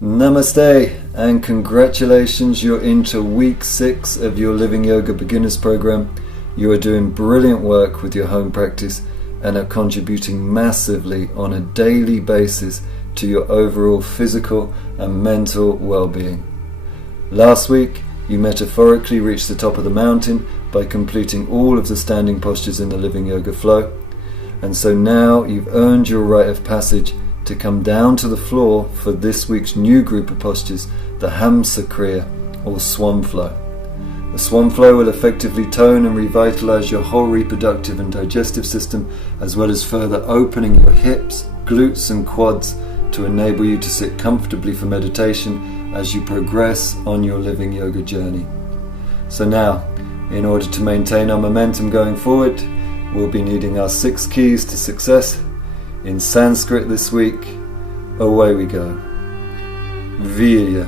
Namaste and congratulations, you're into week 6 of your Living Yoga Beginners program. You are doing brilliant work with your home practice and are contributing massively on a daily basis to your overall physical and mental well-being. Last week, you metaphorically reached the top of the mountain by completing all of the standing postures in the Living Yoga flow, and so now you've earned your rite of passage to come down to the floor for this week's new group of postures, the Hamsa Kriya, or Swan Flow. The Swan Flow will effectively tone and revitalize your whole reproductive and digestive system, as well as further opening your hips, glutes and quads to enable you to sit comfortably for meditation as you progress on your Living Yoga journey. So now, in order to maintain our momentum going forward, we'll be needing our 6 keys to success. In Sanskrit this week, away we go. Virya,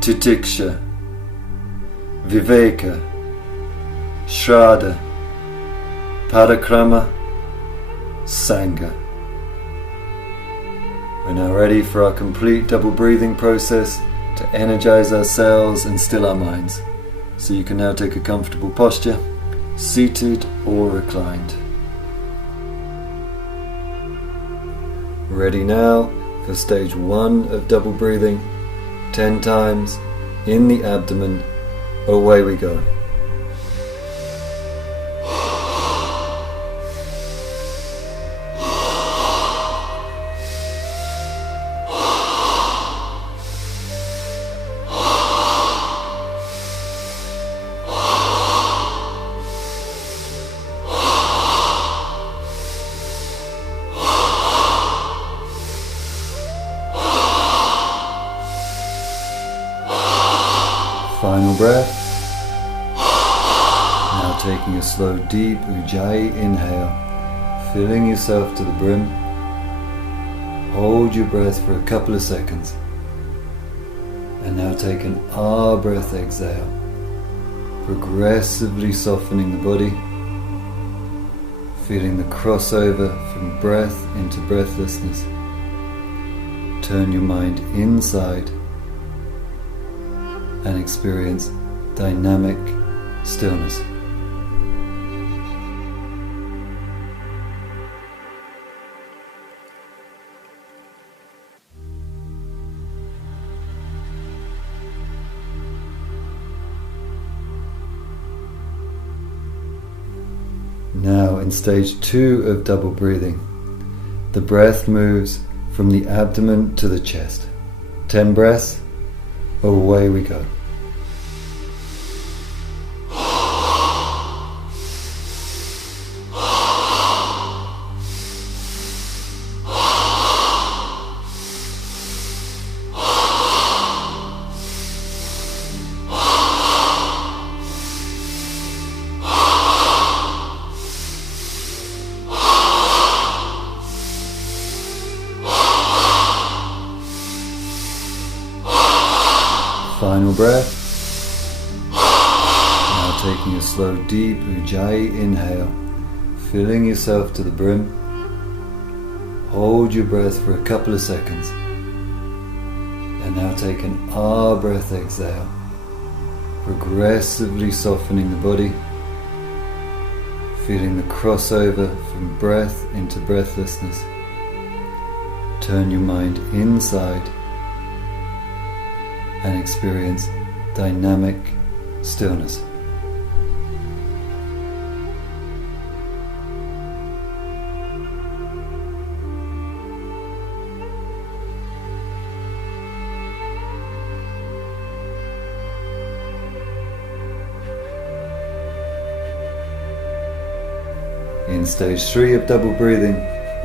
Titiksha, Viveka, Shraddha, Parikrama, Sangha. We're now ready for our complete double breathing process to energize ourselves and still our minds. So you can now take a comfortable posture, seated or reclined. Ready now for stage 1 of double breathing, 10 times in the abdomen. Away we go. Final breath. Now taking a slow, deep Ujjayi inhale, filling yourself to the brim. Hold your breath for a couple of seconds. And now take an Ah breath exhale, progressively softening the body, feeling the crossover from breath into breathlessness. Turn your mind inside and experience dynamic stillness. Now in stage 2 of double breathing, the breath moves from the abdomen to the chest. 10 breaths. Away we go. Final breath. Now taking a slow, deep Ujjayi inhale, filling yourself to the brim. Hold your breath for a couple of seconds. And now take an Ah breath exhale, progressively softening the body, feeling the crossover from breath into breathlessness. Turn your mind inside and experience dynamic stillness. In stage 3 of double breathing,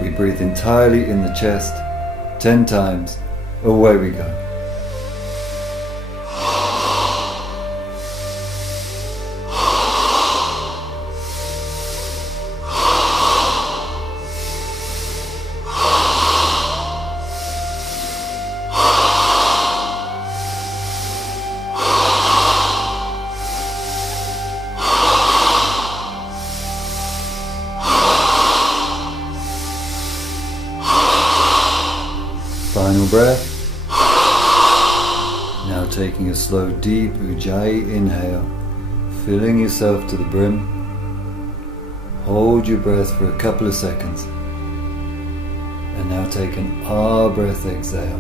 we breathe entirely in the chest, 10 times. Away we go. Final breath. Now taking a slow, deep Ujjayi inhale, filling yourself to the brim. Hold your breath for a couple of seconds. And now take an Ah breath exhale,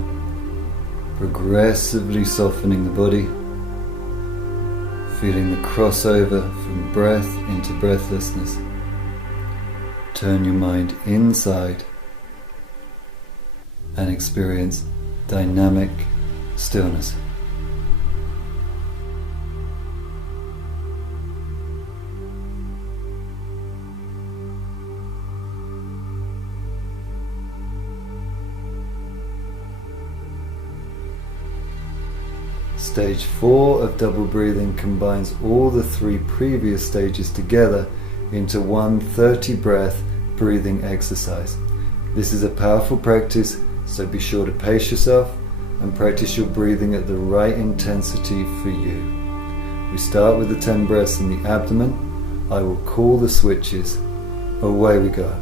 progressively softening the body, feeling the crossover from breath into breathlessness. Turn your mind inside and experience dynamic stillness. Stage 4 of double breathing combines all the 3 previous stages together into one 30-breath breathing exercise. This is a powerful practice, so be sure to pace yourself and practice your breathing at the right intensity for you. We start with the 10 breaths in the abdomen. I will call the switches. Away we go.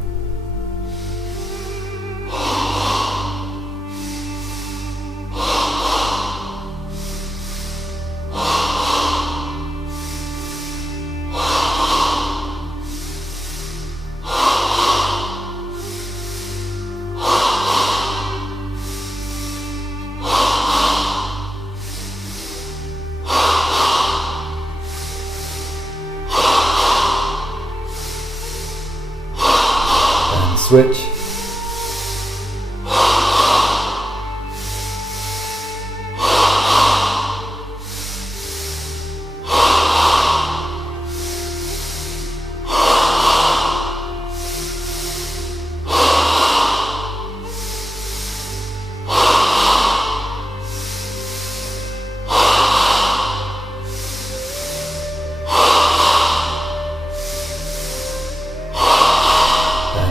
Switch.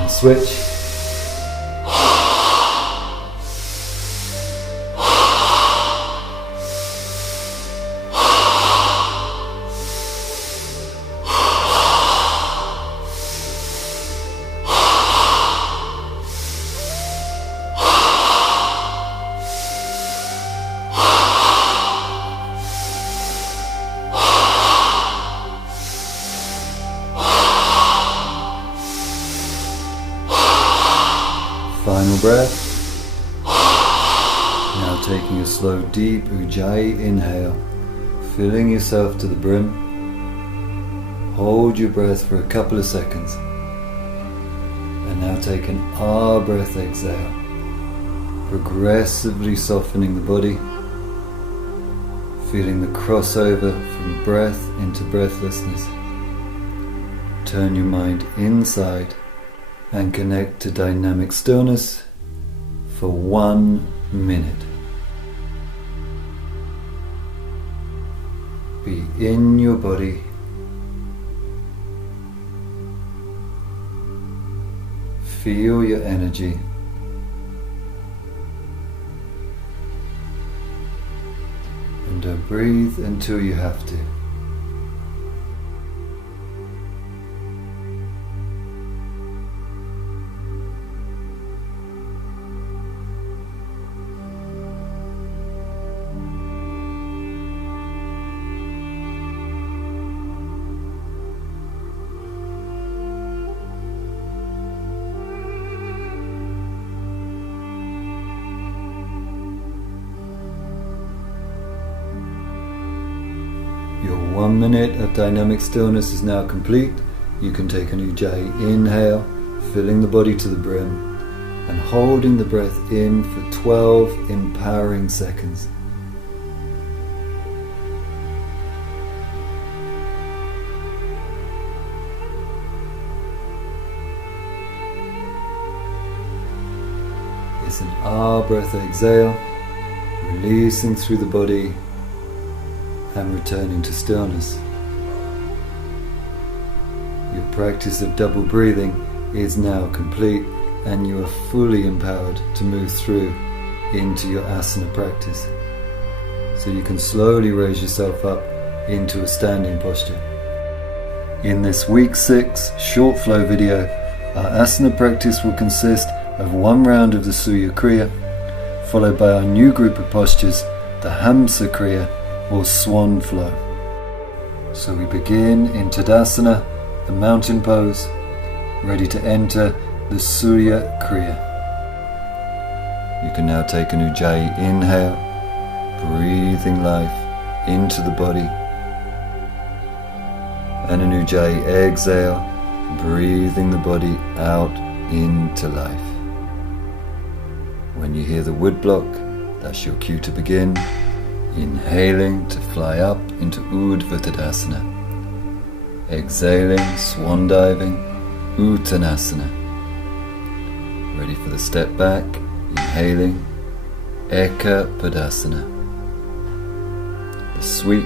Switch. Final breath. Now taking a slow, deep Ujjayi inhale, filling yourself to the brim. Hold your breath for a couple of seconds. And now take an Ah breath exhale, progressively softening the body, feeling the crossover from breath into breathlessness. Turn your mind inside and connect to dynamic stillness for 1 minute. Be in your body. Feel your energy. And don't breathe until you have to. Your 1 minute of dynamic stillness is now complete. You can take an Ujjayi inhale, filling the body to the brim, and holding the breath in for 12 empowering seconds. It's an Ah breath exhale, releasing through the body and returning to stillness. Your practice of double breathing is now complete, and you are fully empowered to move through into your asana practice. So you can slowly raise yourself up into a standing posture. In this week 6 short flow video, our asana practice will consist of 1 round of the Hamsa Kriya, followed by our new group of postures, the Hamsa Kriya or swan flow. So we begin in Tadasana, the mountain pose, ready to enter the Surya Kriya. You can now take an Ujjayi inhale, breathing life into the body, and an Ujjayi exhale, breathing the body out into life. When you hear the wood block, that's your cue to begin. Inhaling to fly up into Urdhva Tadasana. Exhaling, swan diving, Uttanasana. Ready for the step back. Inhaling, Eka Padasana. The sweep.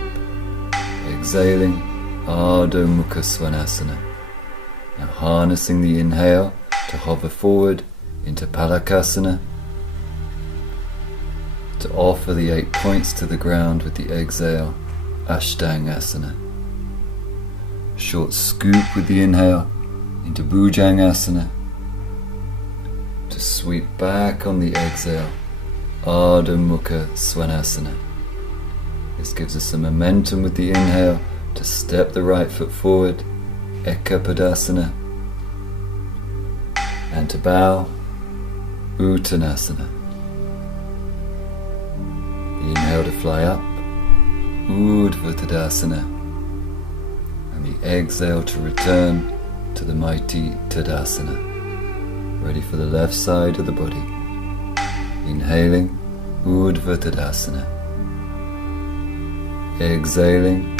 Exhaling, Ardha Mukha Svanasana. Now harnessing the inhale to hover forward into Palakasana, to offer the 8 points to the ground with the exhale, Ashtangasana. Short scoop with the inhale into Bhujangasana, to sweep back on the exhale, Ardha Mukha Svanasana. This gives us some momentum with the inhale to step the right foot forward, Eka Padasana, and to bow, Uttanasana. Inhale to fly up, Urdhva Tadasana, and the exhale to return to the mighty Tadasana. Ready for the left side of the body. Inhaling, Urdhva Tadasana. Exhaling,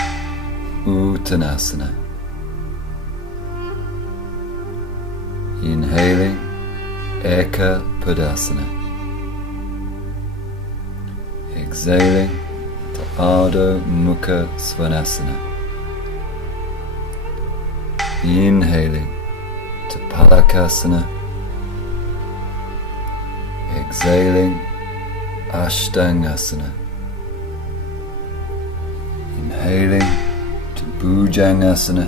Uttanasana. Inhaling, Eka Padasana. Exhaling to Ardha Mukha Svanasana. Inhaling to Palakasana. Exhaling, Ashtangasana. Inhaling to Bhujangasana.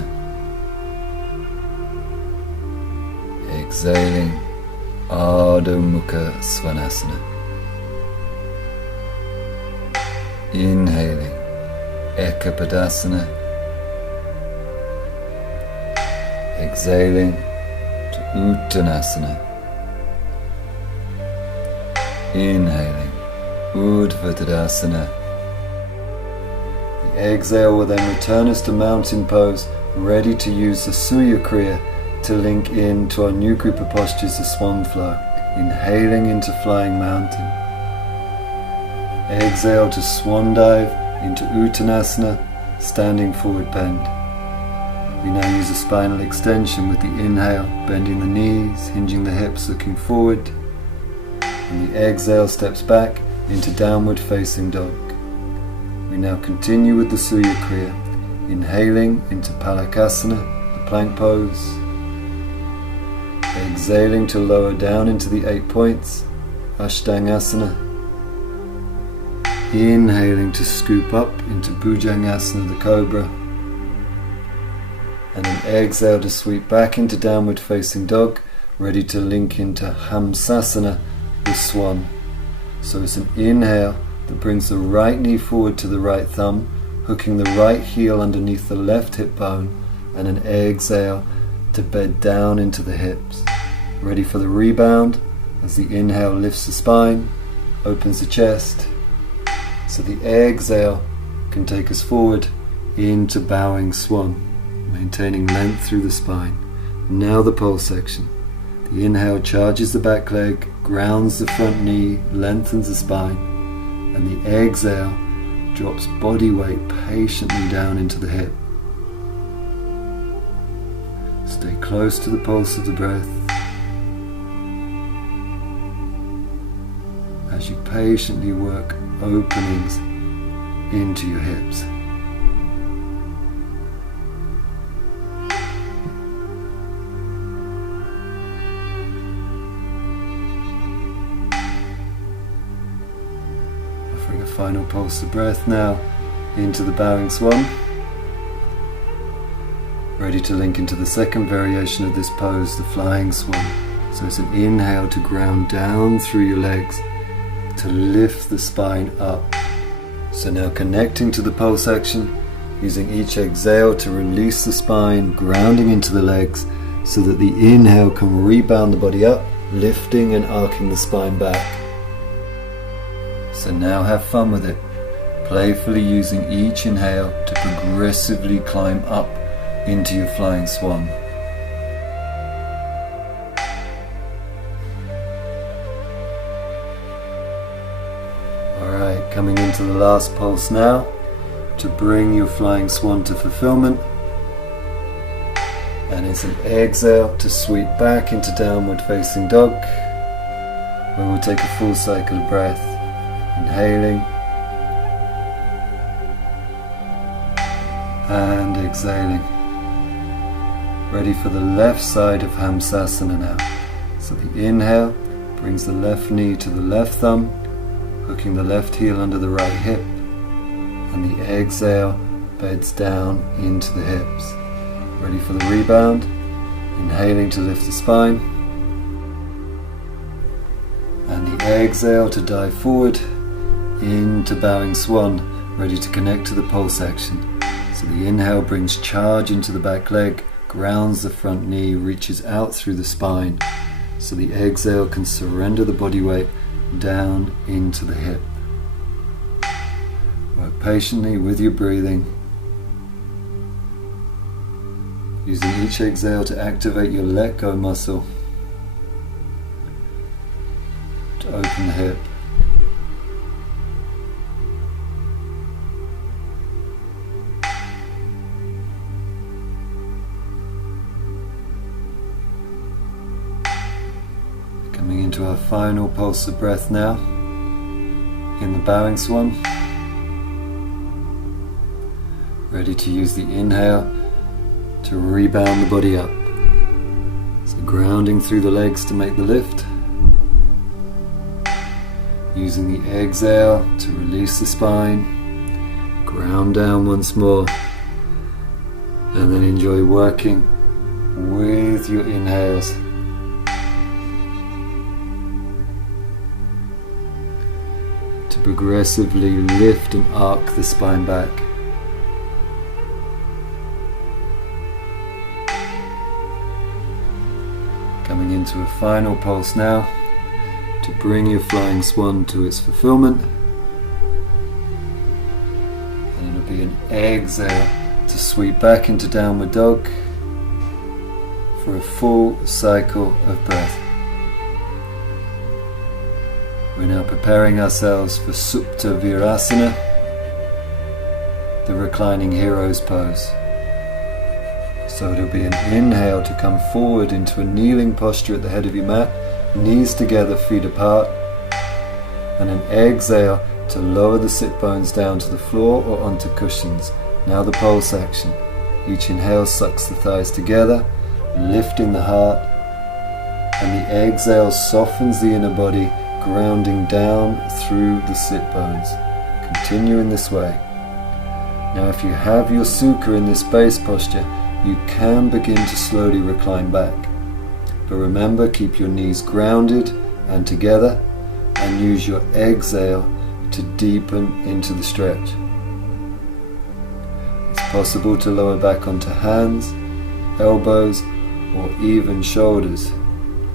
Exhaling, Ardha Mukha Svanasana. Inhaling, Eka Padasana. Exhaling to Uttanasana. Inhaling, Urdhva Tadasana. The exhale will then return us to mountain pose, ready to use the Surya Kriya to link in to our new group of postures, the swan flow. Inhaling into flying mountain. Exhale to swan dive into Uttanasana, standing forward bend. We now use a spinal extension with the inhale, bending the knees, hinging the hips, looking forward. And the exhale steps back into downward facing dog. We now continue with the Surya Kriya, inhaling into Palakasana, the plank pose. Exhaling to lower down into the 8 points, Ashtangasana. Inhaling to scoop up into Bhujangasana, the cobra. And an exhale to sweep back into downward facing dog, ready to link into Hamsasana, the swan. So it's an inhale that brings the right knee forward to the right thumb, hooking the right heel underneath the left hip bone, and an exhale to bed down into the hips. Ready for the rebound as the inhale lifts the spine, opens the chest. So the exhale can take us forward into bowing swan, maintaining length through the spine. Now the pole section. The inhale charges the back leg, grounds the front knee, lengthens the spine, and the exhale drops body weight patiently down into the hip. Stay close to the pulse of the breath as you patiently work openings into your hips. Offering a final pulse of breath now into the bowing swan. Ready to link into the second variation of this pose, the flying swan. So it's an inhale to ground down through your legs, to lift the spine up, So now connecting to the pulse action, using each exhale to release the spine, grounding into the legs so that the inhale can rebound the body up, lifting and arcing the spine back. So now have fun with it, playfully using each inhale to progressively climb up into your flying swan. Alright, coming into the last pulse now, to bring your flying swan to fulfillment. And it's an exhale to sweep back into downward facing dog, where we'll take a full cycle of breath, inhaling and exhaling. Ready for the left side of Hamsasana now. So the inhale brings the left knee to the left thumb, hooking the left heel under the right hip, and the exhale beds down into the hips. Ready for the rebound, inhaling to lift the spine, and the exhale to dive forward into bowing swan, ready to connect to the pulse action. So the inhale brings charge into the back leg, grounds the front knee, reaches out through the spine, so the exhale can surrender the body weight down into the hip. Work patiently with your breathing, using each exhale to activate your let go muscle, to open the hip. Coming into our final pulse of breath now, in the bowing swan, ready to use the inhale to rebound the body up. So grounding through the legs to make the lift, using the exhale to release the spine, ground down once more, and then enjoy working with your inhales. To progressively lift and arc the spine back. Coming into a final pulse now, to bring your flying swan to its fulfillment. And it'll be an exhale to sweep back into downward dog for a full cycle of breath. We're now preparing ourselves for Supta Virasana, the reclining hero's pose. So it'll be an inhale to come forward into a kneeling posture at the head of your mat, knees together, feet apart, and an exhale to lower the sit bones down to the floor or onto cushions. Now the pulse action. Each inhale sucks the thighs together, lifting the heart, and the exhale softens the inner body, grounding down through the sit bones. Continue in this way. Now if you have your sukha in this base posture, you can begin to slowly recline back. But remember, keep your knees grounded and together, and use your exhale to deepen into the stretch. It's possible to lower back onto hands, elbows, or even shoulders.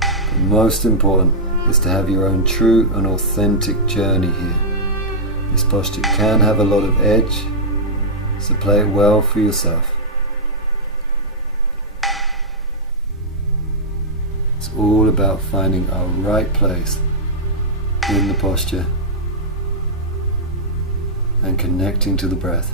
But most important is to have your own true and authentic journey here. This posture can have a lot of edge, so play it well for yourself. It's all about finding our right place in the posture and connecting to the breath.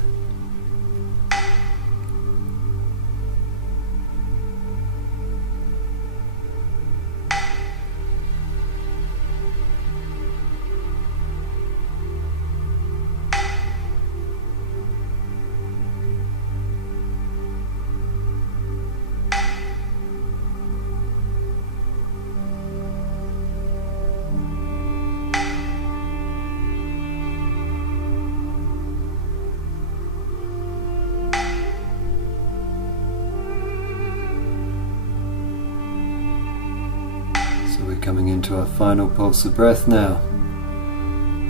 Coming into our final pulse of breath now.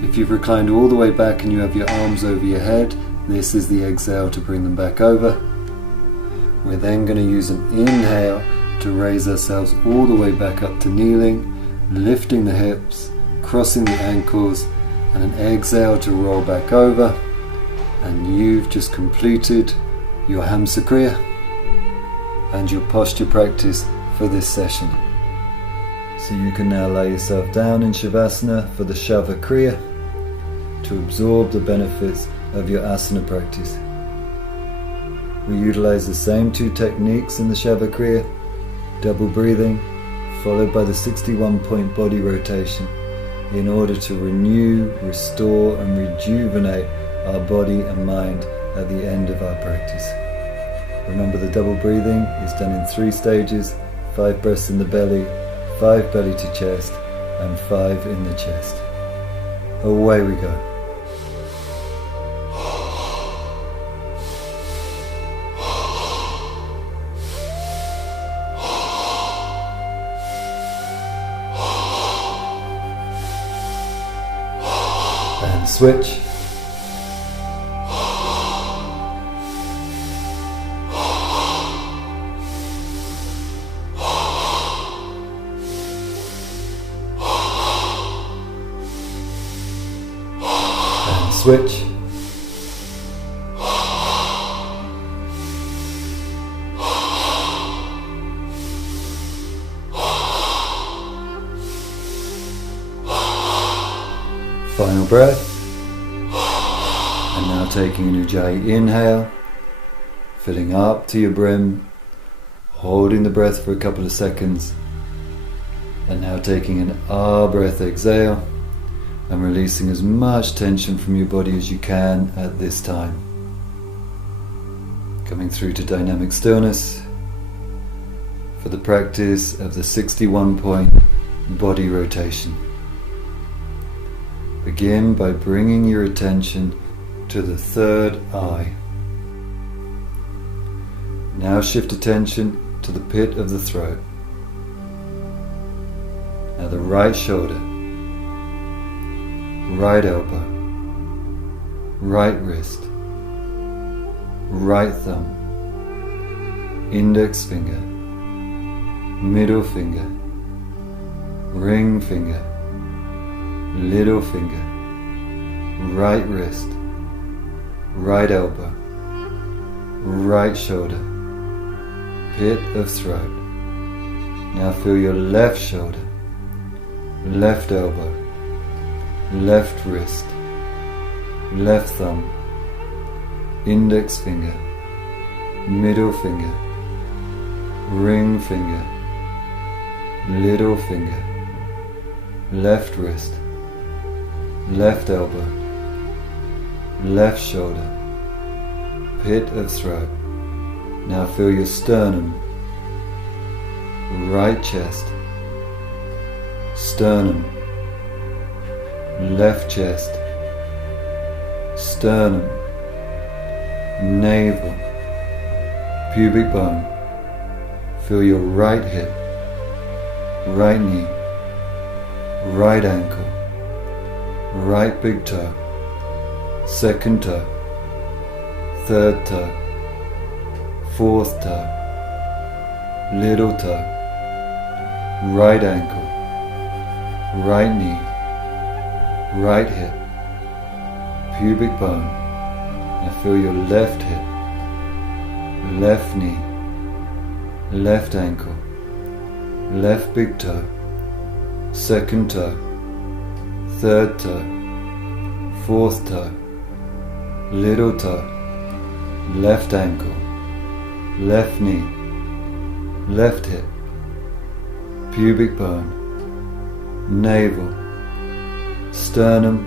If If you've reclined all the way back and you have your arms over your head, this is the exhale to bring them back over. We're then going to use an inhale to raise ourselves all the way back up to kneeling, lifting the hips, crossing the ankles, and an exhale to roll back over. And you've just completed your Hamsa Kriya and your posture practice for this session. So you can now lay yourself down in Shavasana for the Hamsa Kriya to absorb the benefits of your asana practice. We utilize the same two techniques in the Hamsa Kriya, double breathing followed by the 61-point body rotation, in order to renew, restore and rejuvenate our body and mind at the end of our practice. Remember, the double breathing is done in 3 stages: 5 breaths in the belly, 5 belly to chest, and 5 in the chest. Away we go. And switch. Switch. Final breath. And now taking an Ujjayi inhale, filling up to your brim, holding the breath for a couple of seconds, and now taking an Ah breath exhale, and releasing as much tension from your body as you can at this time. Coming through to dynamic stillness for the practice of the 61-point body rotation. Begin by bringing your attention to the third eye. Now shift attention to the pit of the throat. Now the right shoulder, right elbow, right wrist, right thumb, index finger, middle finger, ring finger, little finger, right wrist, right elbow, right shoulder, pit of throat. Now feel your left shoulder, left elbow, left wrist, left thumb, index finger, middle finger, ring finger, little finger, left wrist, left elbow, left shoulder, pit of throat. Now feel your sternum, right chest, sternum, left chest, sternum, navel, pubic bone. Feel your right hip, right knee, right ankle, right big toe, second toe, third toe, fourth toe, little toe, right ankle, right knee, right hip, pubic bone. Now feel your left hip, left knee, left ankle, left big toe, second toe, third toe, fourth toe, little toe, left ankle, left knee, left hip, pubic bone, navel, sternum,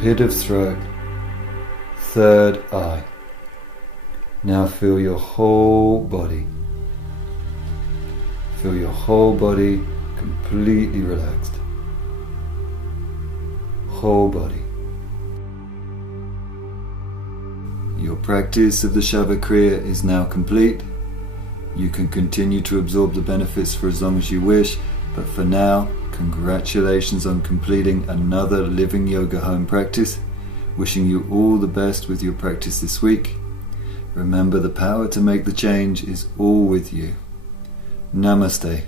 pit of throat, third eye. Now feel your whole body. Feel your whole body completely relaxed. Whole body. Your practice of the Hamsa Kriya is now complete. You can continue to absorb the benefits for as long as you wish, but for now, Congratulations on completing another Living Yoga home practice. Wishing you all the best with your practice this week. Remember, the power to make the change is all with you. Namaste.